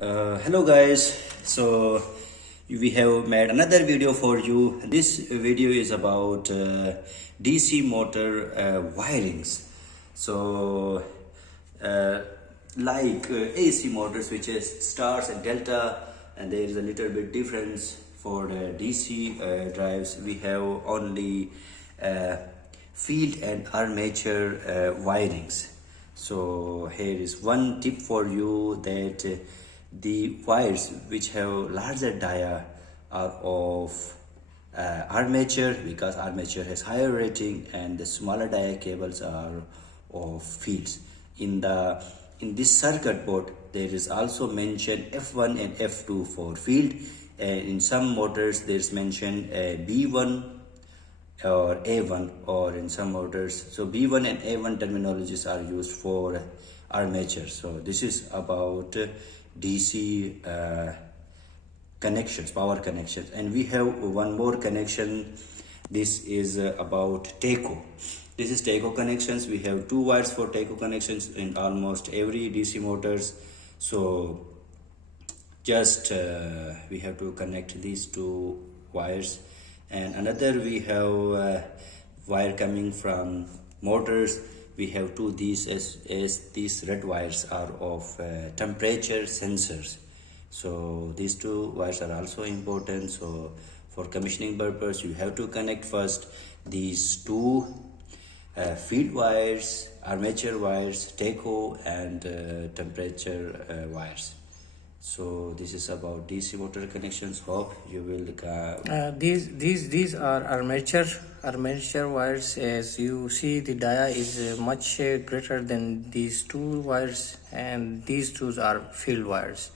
Hello guys, so we have made another video for you. This video is about DC motor wirings. So AC motors, which is stars and delta, and there is a little bit difference for the DC drives. We have only field and armature wirings. So here is one tip for you, that the wires which have larger dia are of armature, because armature has higher rating, and the smaller dia cables are of fields. In this circuit board there is also mentioned F1 and F2 for field, and in some motors there is mentioned B1 or A1, or in some motors. So B1 and A1 terminologies are used for armature. So this is about DC connections, power connections. And we have one more connection. This is about Techo. This is Techo connections. We have two wires for Techo connections in almost every DC motors. So just we have to connect these two wires. And another, we have wire coming from motors. We have two these, as these red wires are of temperature sensors. So these two wires are also important. So for commissioning purpose, you have to connect first these two field wires, armature wires, Techo, and temperature wires. So this is about DC motor connections. Hope you will These are armature wires. As you see, the dia is much greater than these two wires, and these two are field wires.